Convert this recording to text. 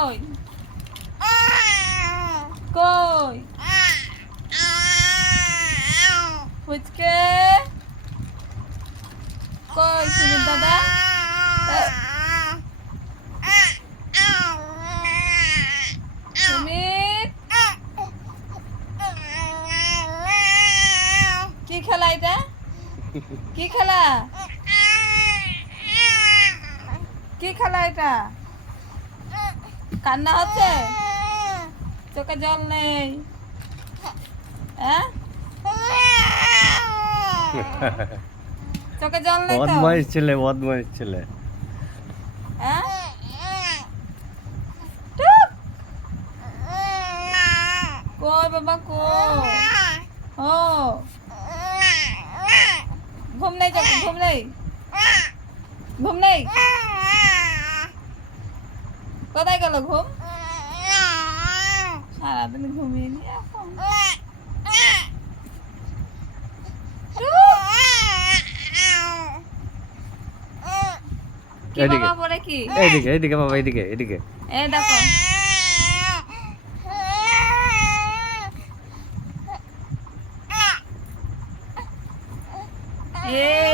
কই কই ফুচকে কই সুমিত দাদা সুমিত কি খেলা এটা কি খেলা কি খেলা এটা কান্না হচ্ছে চোখে জল নেই হ্যাঁ চোখে জল নেই তো বদমাইশ ছেলে হ্যাঁ টুক। কই বাবা কই ও ঘুম নেই চোখে ঘুম নেই ঘুম নেই কোথায় গেল ঘুম সারাদিন ঘুমিয়ে নি এখন কি এদিকে বাবা পরে কি এইদিকে বাবা এইদিকে এই দেখো এ